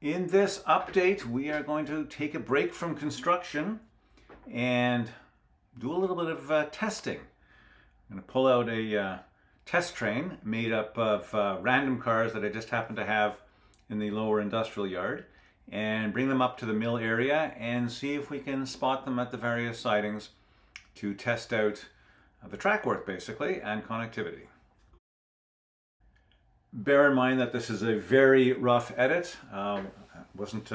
In this update, we are going to take a break from construction and do a little bit of testing. I'm going to pull out a test train made up of random cars that I just happen to have in the lower industrial yard and bring them up to the mill area and see if we can spot them at the various sidings to test out the track work basically and connectivity. Bear in mind that this is a very rough edit. I wasn't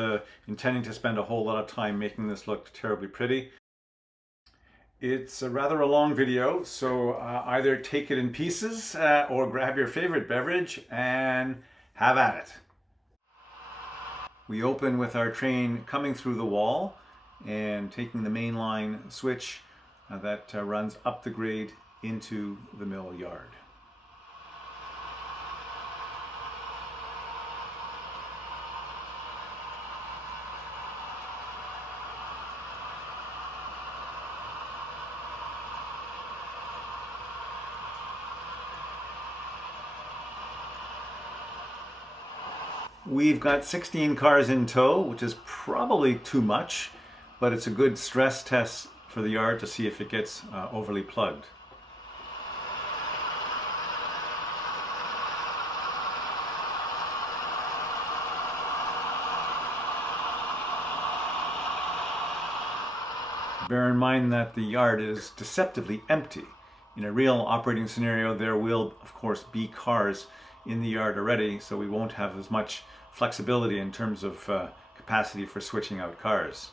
intending to spend a whole lot of time making this look terribly pretty. It's rather a long video, so either take it in pieces or grab your favorite beverage and have at it. We open with our train coming through the wall and taking the main line switch that runs up the grade into the mill yard. We've got 16 cars in tow, which is probably too much, but it's a good stress test for the yard to see if it gets overly plugged. Bear in mind that the yard is deceptively empty. In a real operating scenario, there will, of course, be cars in the yard already, so we won't have as much flexibility in terms of capacity for switching out cars.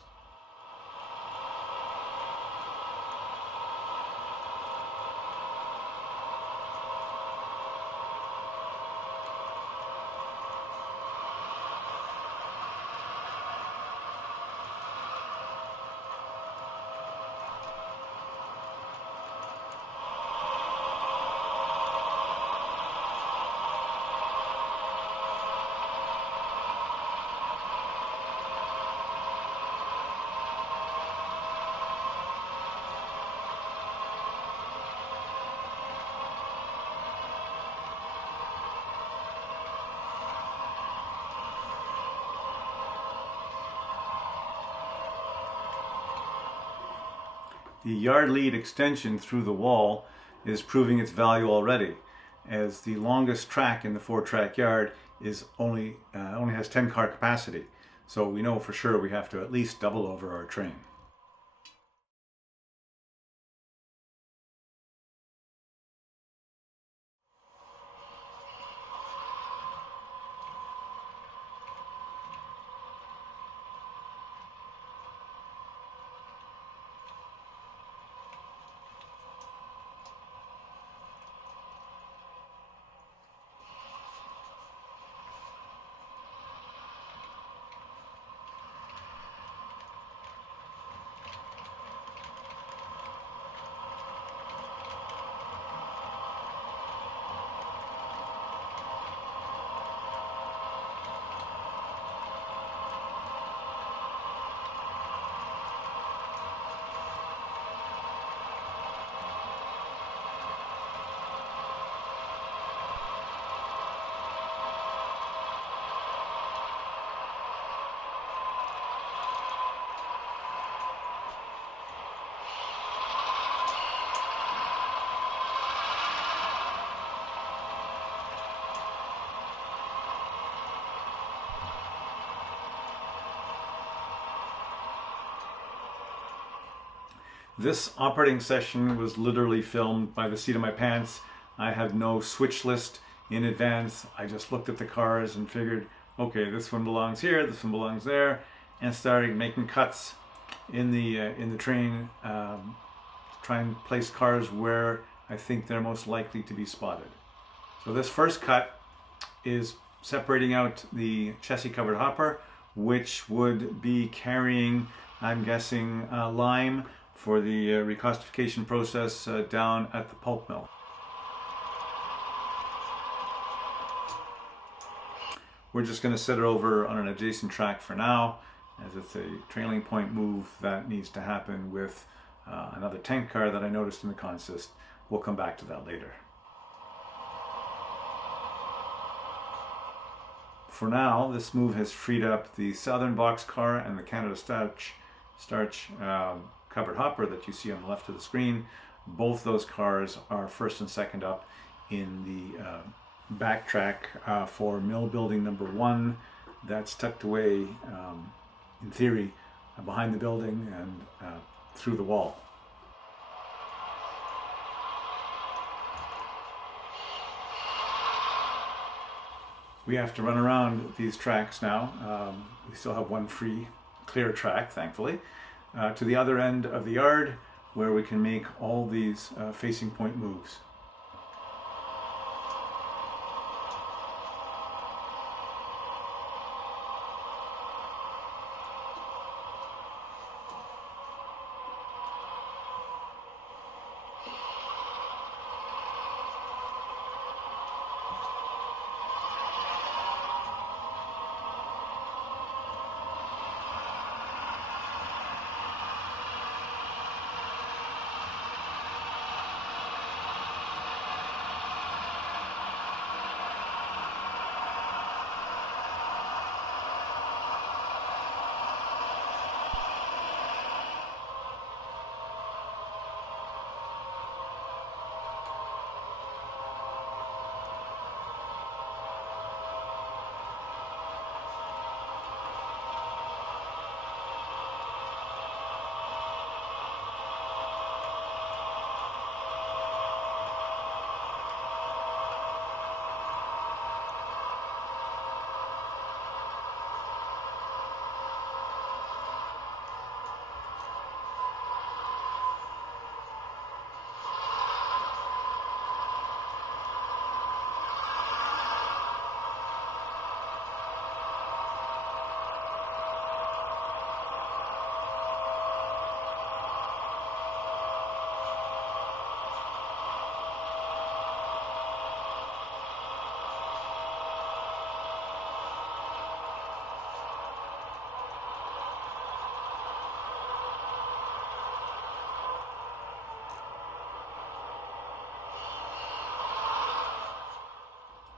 The yard lead extension through the wall is proving its value already, as the longest track in the 4-track yard is only has 10 car capacity. So we know for sure we have to at least double over our train. This operating session was literally filmed by the seat of my pants. I had no switch list in advance. I just looked at the cars and figured, okay, this one belongs here, this one belongs there, and started making cuts in the train to try and place cars where I think they're most likely to be spotted. So this first cut is separating out the chassis covered hopper, which would be carrying, I'm guessing, lime for the reclassification process down at the pulp mill. We're just going to set it over on an adjacent track for now, as it's a trailing point move that needs to happen with another tank car that I noticed in the consist. We'll come back to that later. for now, this move has freed up the southern boxcar and the Canada Starch covered hopper that you see on the left of the screen. Both those cars are first and second up in the backtrack for mill building number 1. That's tucked away, in theory, behind the building and through the wall. We have to run around these tracks now. We still have one free, clear track, thankfully, to the other end of the yard where we can make all these facing point moves.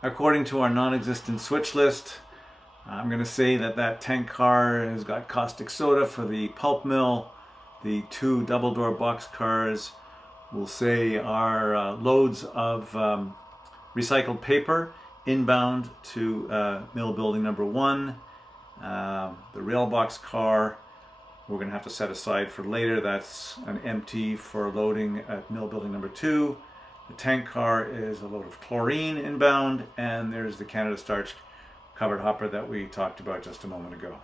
According to our non-existent switch list, I'm going to say that tank car has got caustic soda for the pulp mill. The 2 double-door box cars will say are loads of recycled paper inbound to mill building number 1. The rail box car we're going to have to set aside for later. That's an empty for loading at mill building number 2. The tank car is a load of chlorine inbound, and there's the Canada Starch covered hopper that we talked about just a moment ago.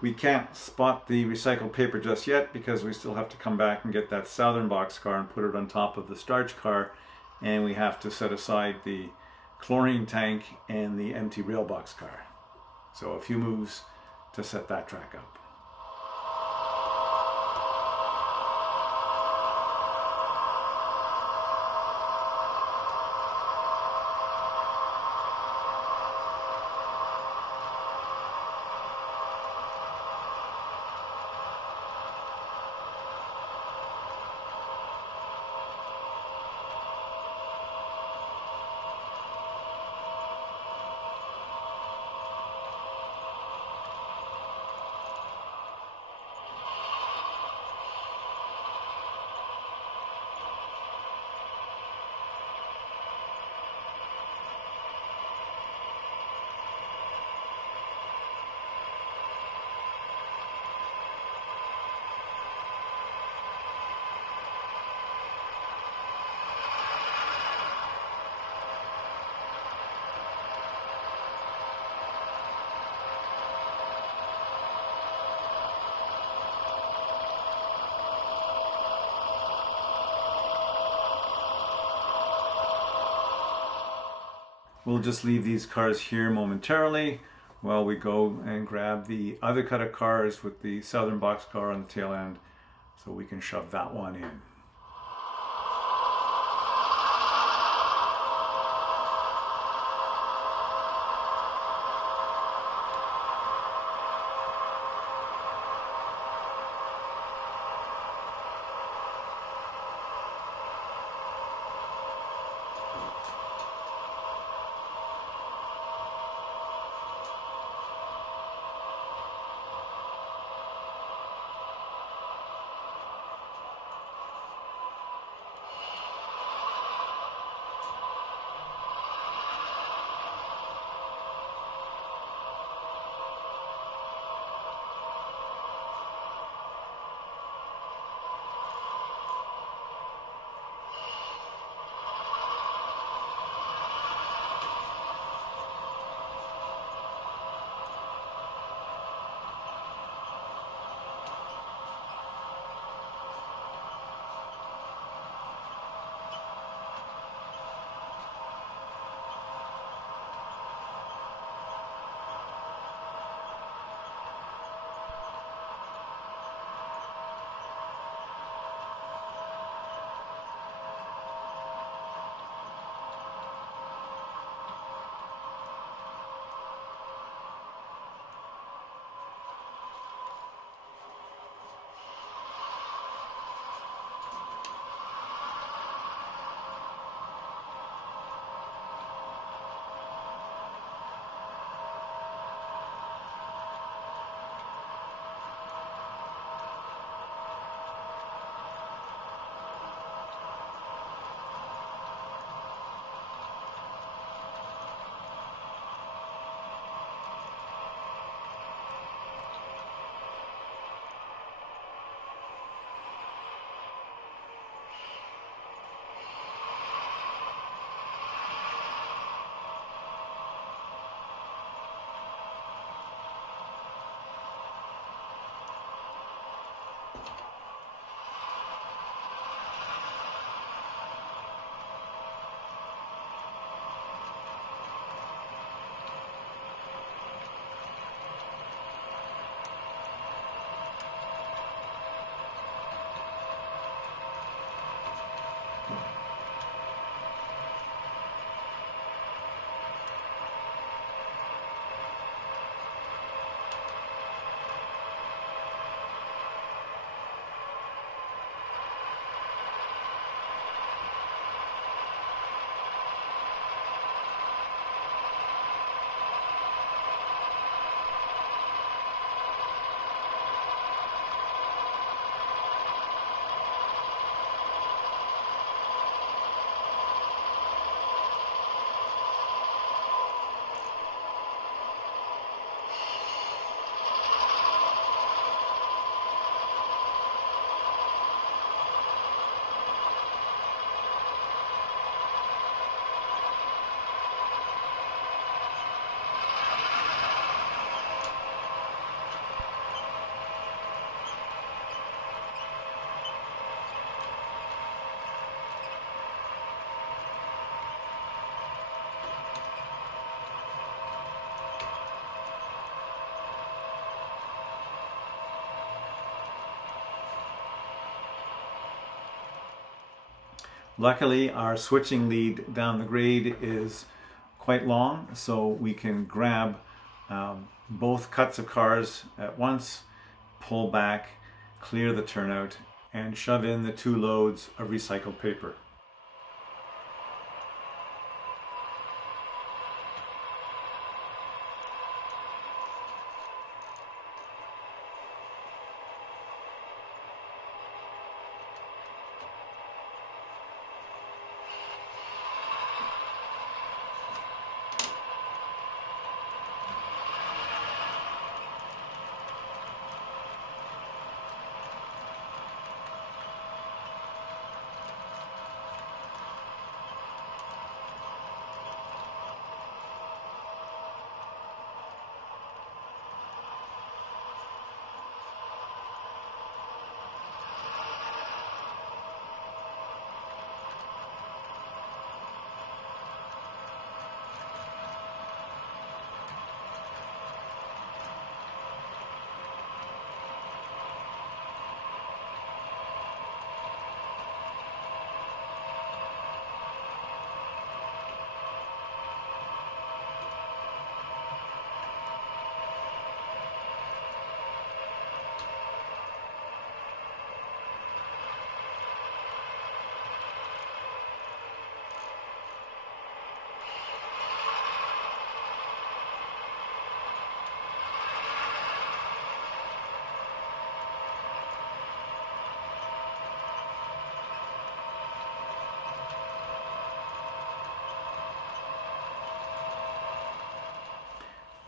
We can't spot the recycled paper just yet because we still have to come back and get that southern box car and put it on top of the starch car, and we have to set aside the chlorine tank, and the empty rail box car. So a few moves to set that track up. We'll just leave these cars here momentarily while we go and grab the other cut of cars with the southern box car on the tail end so we can shove that one in. Luckily, our switching lead down the grade is quite long, so we can grab both cuts of cars at once, pull back, clear the turnout, and shove in the 2 loads of recycled paper.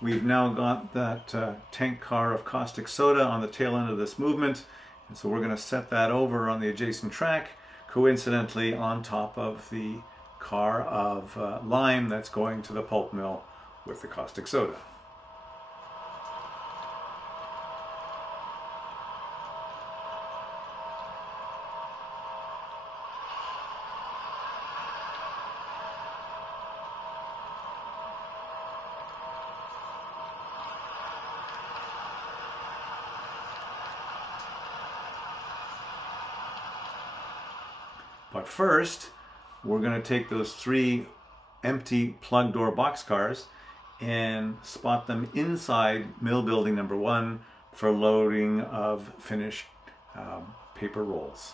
We've now got that tank car of caustic soda on the tail end of this movement, and so we're going to set that over on the adjacent track, coincidentally on top of the car of lime that's going to the pulp mill with the caustic soda. But first, we're going to take those 3 empty plug door boxcars and spot them inside mill building number 1 for loading of finished paper rolls.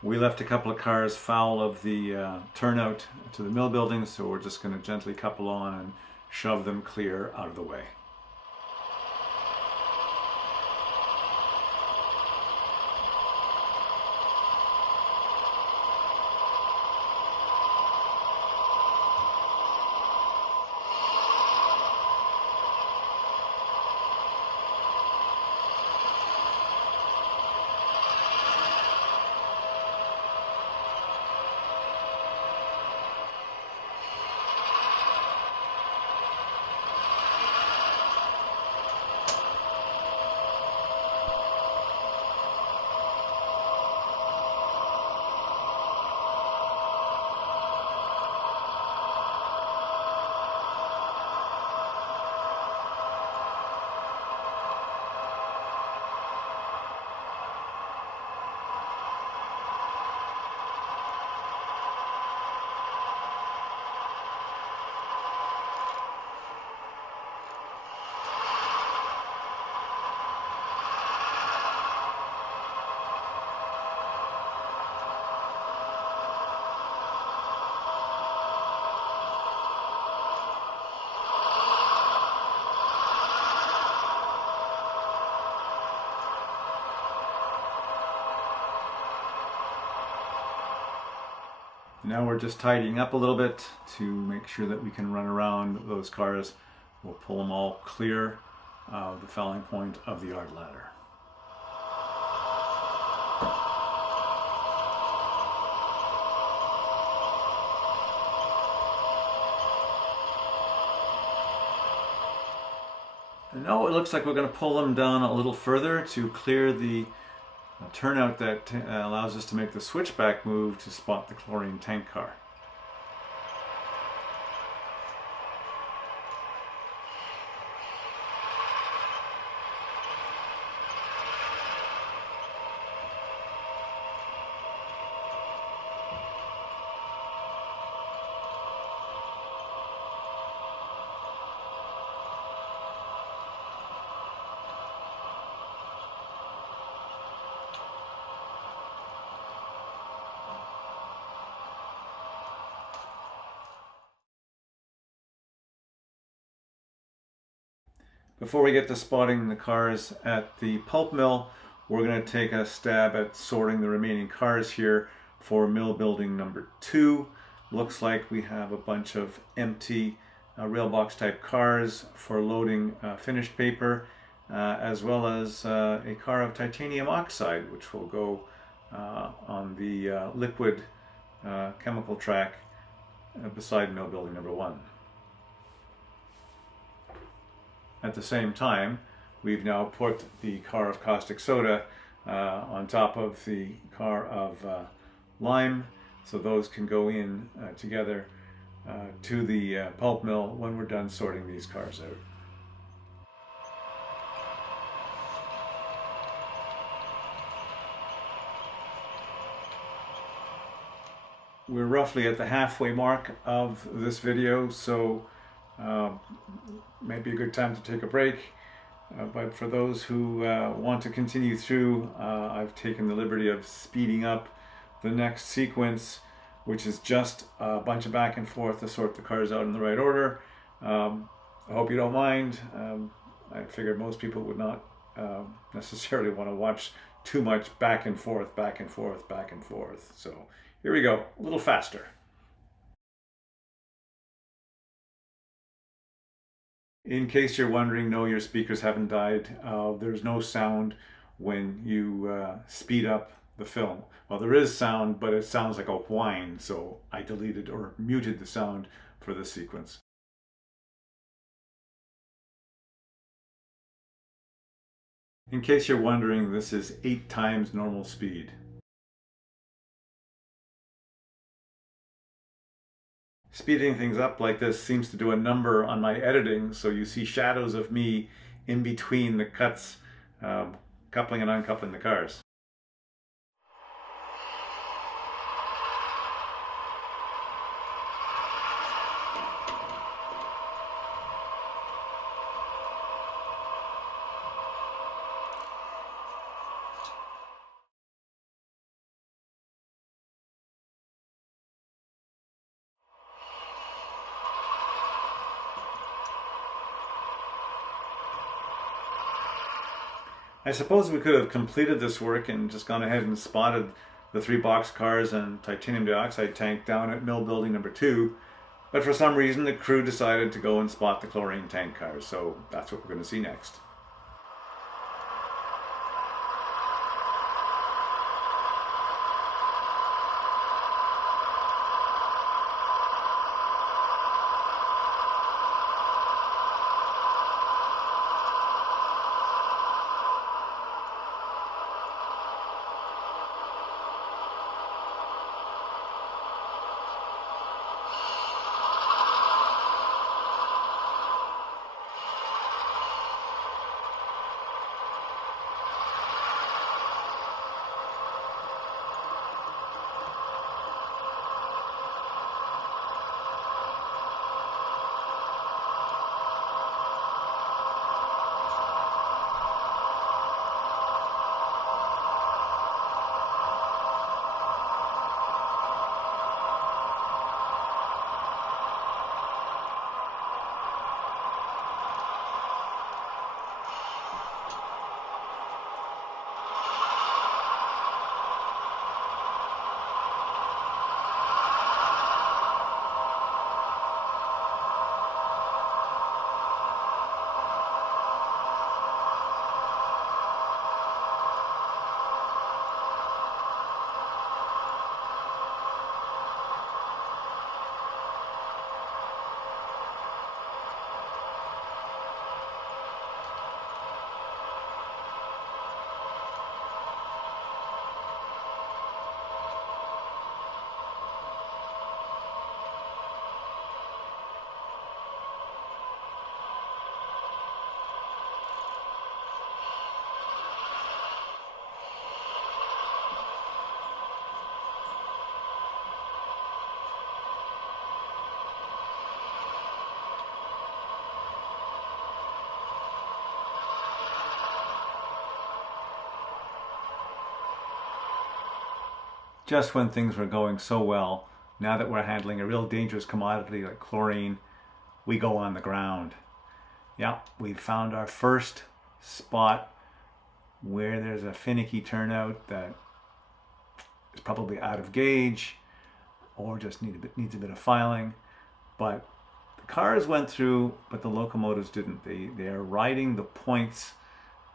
We left a couple of cars foul of the turnout to the mill building, so we're just going to gently couple on and shove them clear out of the way. Now we're just tidying up a little bit to make sure that we can run around those cars. We'll pull them all clear of the fouling point of the yard ladder. And now it looks like we're going to pull them down a little further to clear the turnout that allows us to make the switchback move to spot the chlorine tank car. Before we get to spotting the cars at the pulp mill, we're going to take a stab at sorting the remaining cars here for mill building number 2. Looks like we have a bunch of empty rail box type cars for loading finished paper, as well as a car of titanium oxide, which will go on the liquid chemical track beside mill building number 1. At the same time, we've now put the car of caustic soda on top of the car of lime, so those can go in together to the pulp mill when we're done sorting these cars out. We're roughly at the halfway mark of this video, so maybe a good time to take a break, but for those who want to continue through, I've taken the liberty of speeding up the next sequence, which is just a bunch of back and forth to sort the cars out in the right order. I hope you don't mind. I figured most people would not necessarily want to watch too much back and forth, back and forth, back and forth. So here we go, a little faster. In case you're wondering, no, your speakers haven't died. There's no sound when you speed up the film. Well, there is sound, but it sounds like a whine, so I deleted or muted the sound for this sequence. In case you're wondering, this is 8 times normal speed. Speeding things up like this seems to do a number on my editing, so you see shadows of me in between the cuts, coupling and uncoupling the cars. I suppose we could have completed this work and just gone ahead and spotted the 3 box cars and titanium dioxide tank down at mill building number 2, but for some reason the crew decided to go and spot the chlorine tank cars, so that's what we're going to see next. just when things were going so well, now that we're handling a real dangerous commodity like chlorine, we go on the ground. Yeah, we found our first spot where there's a finicky turnout that is probably out of gauge or just needs a bit of filing. But the cars went through, but the locomotives didn't. They are riding the points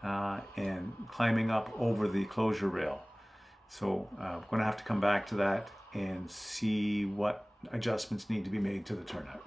and climbing up over the closure rail. So I'm going to have to come back to that and see what adjustments need to be made to the turnout.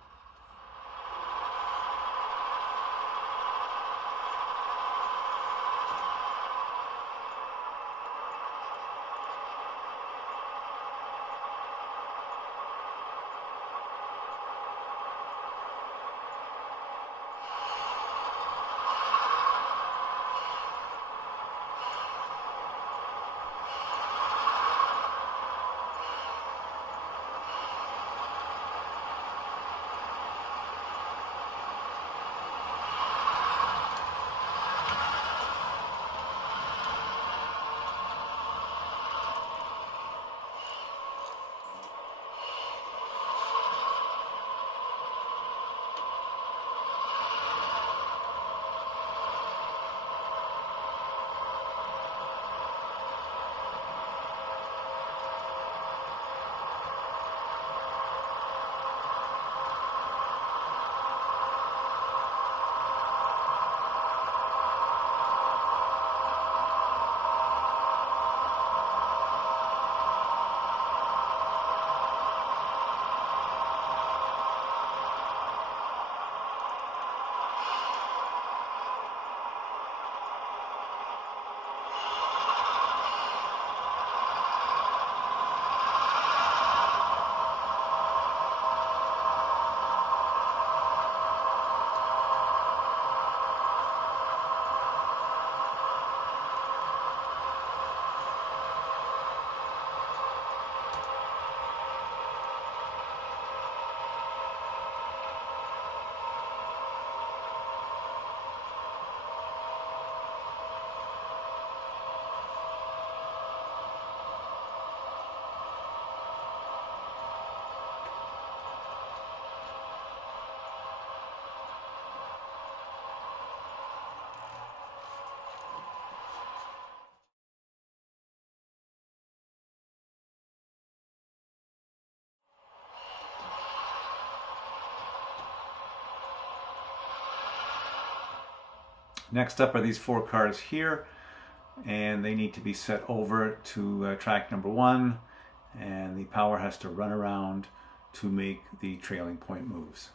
Next up are these 4 cars here, and they need to be set over to track number 1, and the power has to run around to make the trailing point moves.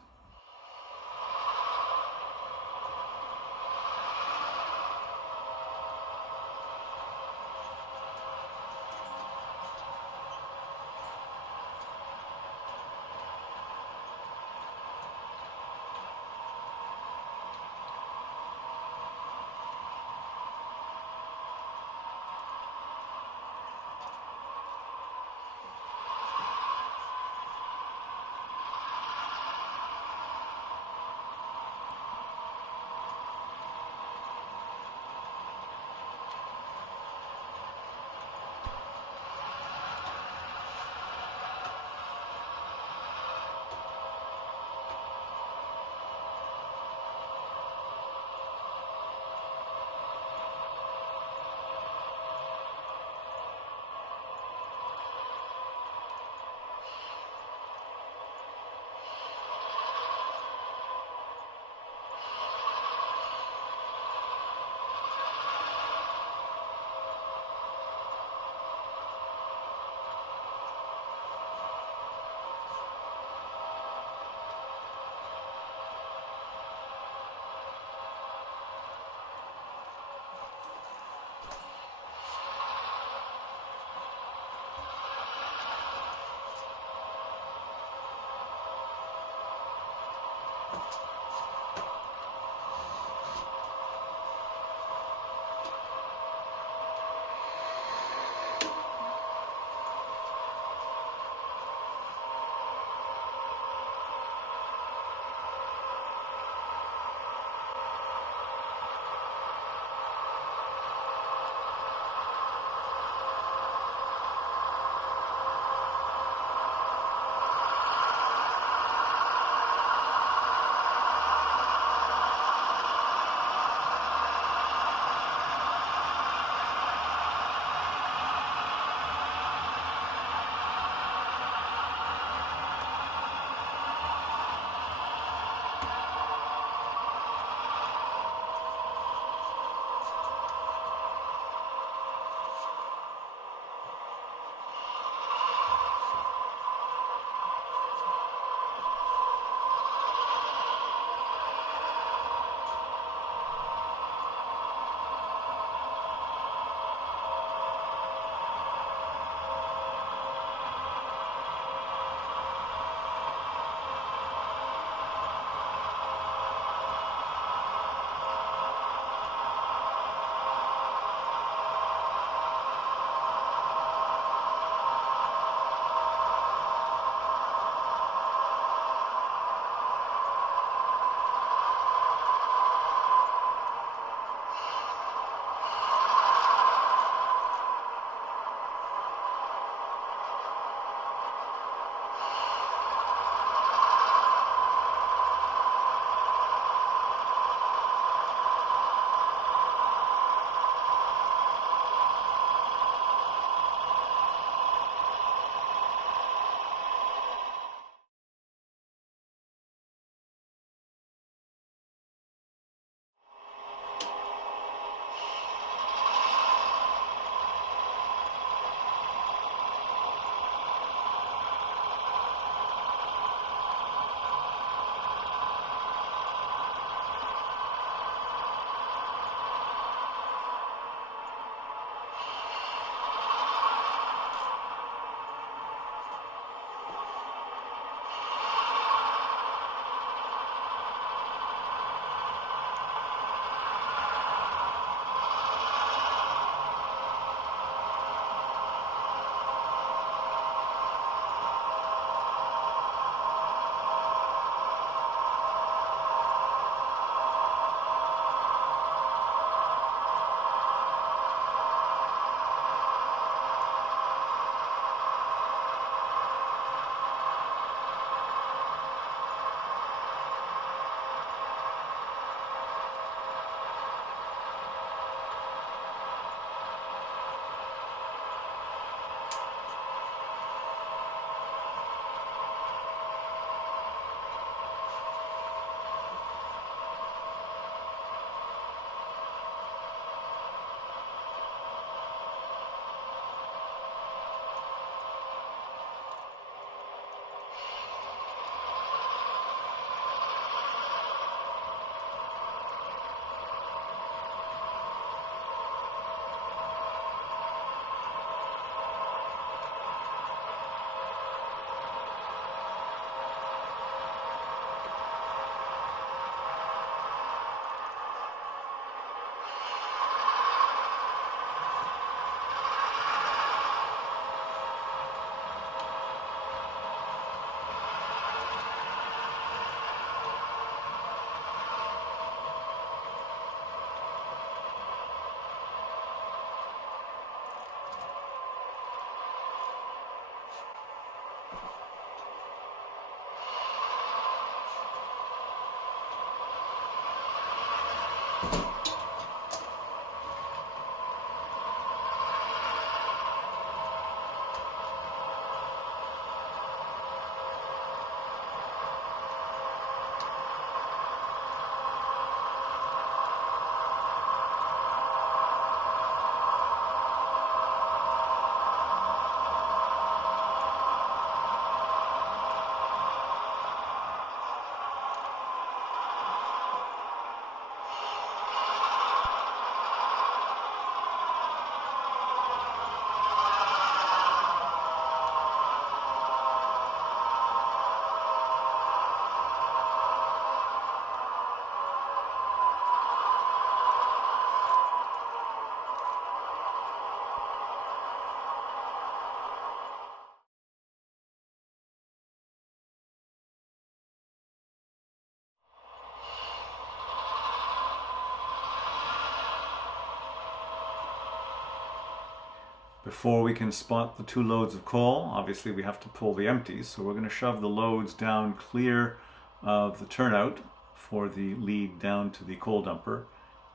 Before we can spot the 2 loads of coal, obviously we have to pull the empties, so we're going to shove the loads down clear of the turnout for the lead down to the coal dumper,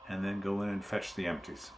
and then go in and fetch the empties.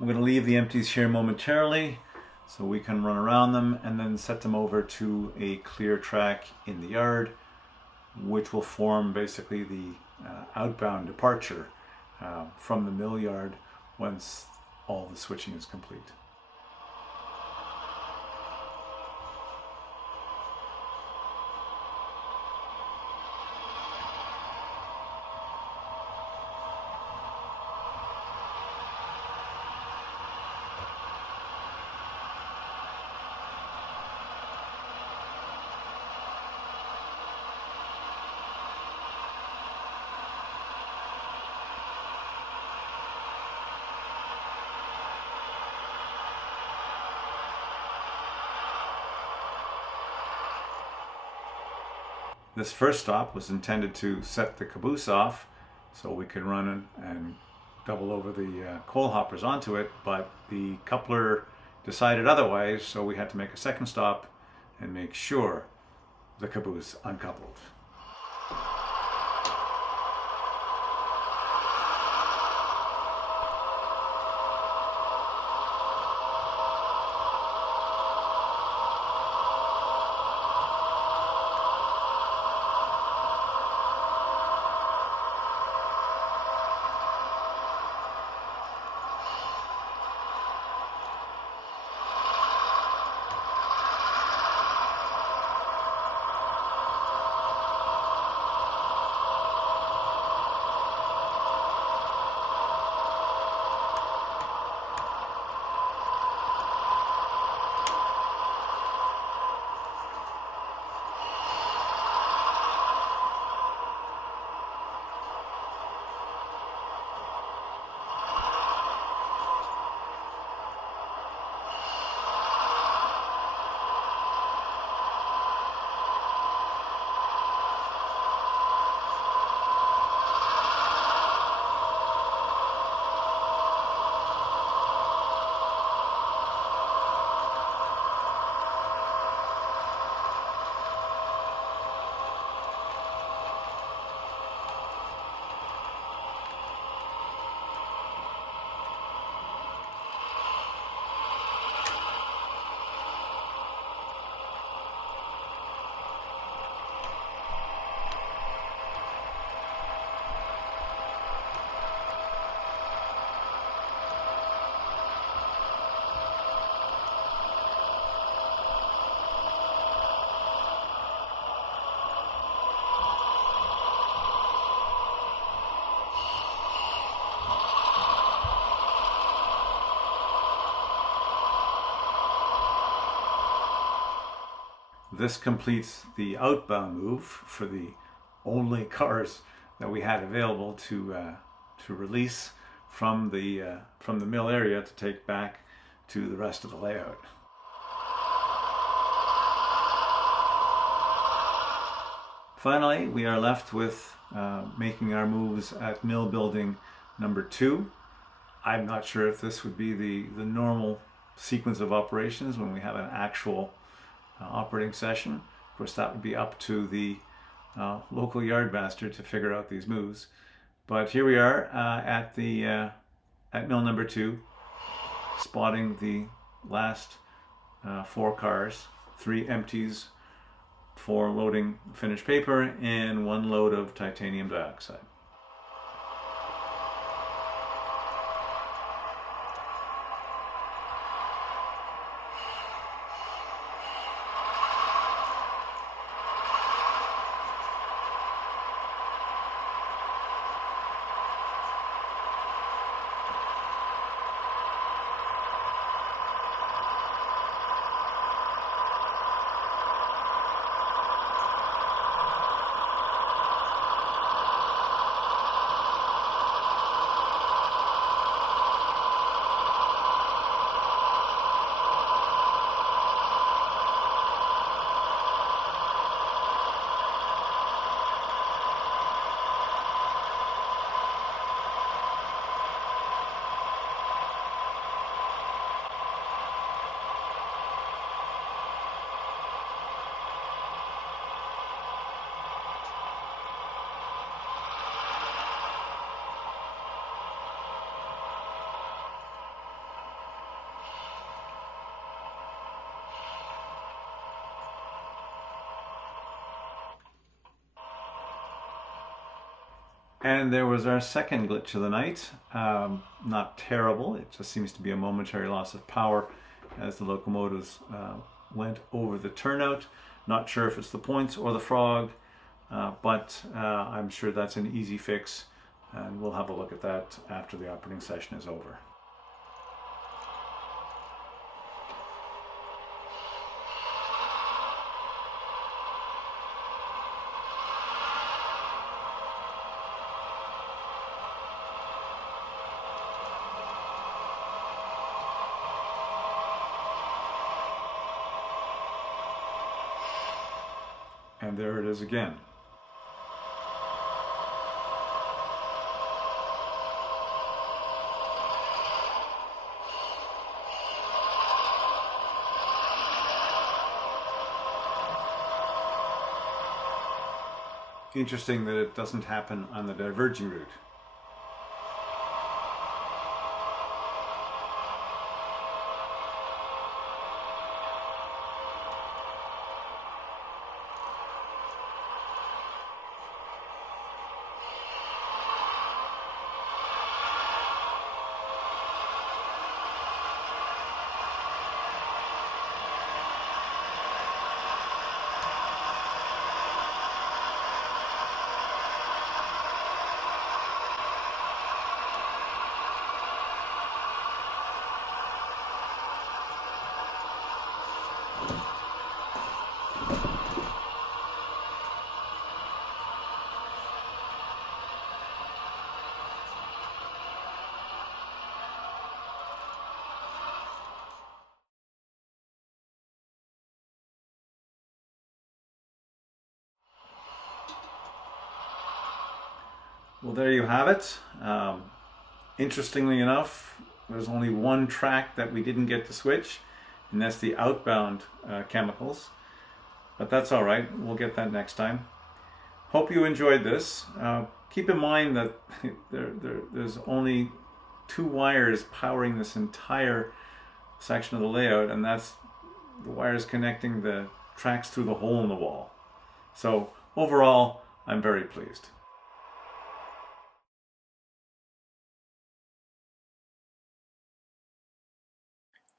I'm going to leave the empties here momentarily so we can run around them and then set them over to a clear track in the yard, which will form basically the outbound departure from the mill yard once all the switching is complete. This first stop was intended to set the caboose off so we could run and double over the coal hoppers onto it, but the coupler decided otherwise, so we had to make a second stop and make sure the caboose uncoupled. This completes the outbound move for the only cars that we had available to release from the mill area to take back to the rest of the layout. Finally, we are left with making our moves at mill building number 2. I'm not sure if this would be the normal sequence of operations when we have an actual operating session. Of course, that would be up to the local yardmaster to figure out these moves. But here we are at mill number 2, spotting the last 4 cars, 3 empties, 4 loading finished paper, and 1 load of titanium dioxide. And there was our second glitch of the night. Not terrible, it just seems to be a momentary loss of power as the locomotives went over the turnout. Not sure if it's the points or the frog, but I'm sure that's an easy fix, and we'll have a look at that after the operating session is over. And there it is again. Interesting that it doesn't happen on the diverging route. Well, there you have it. Interestingly enough, there's only one track that we didn't get to switch, and that's the outbound chemicals. But that's all right. We'll get that next time. Hope you enjoyed this. Keep in mind that there's only 2 wires powering this entire section of the layout, and that's the wires connecting the tracks through the hole in the wall. So overall, I'm very pleased.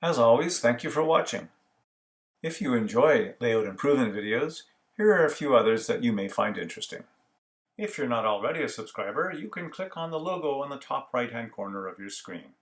As always, thank you for watching. If you enjoy layout improvement videos, here are a few others that you may find interesting. If you're not already a subscriber, you can click on the logo on the top right-hand corner of your screen.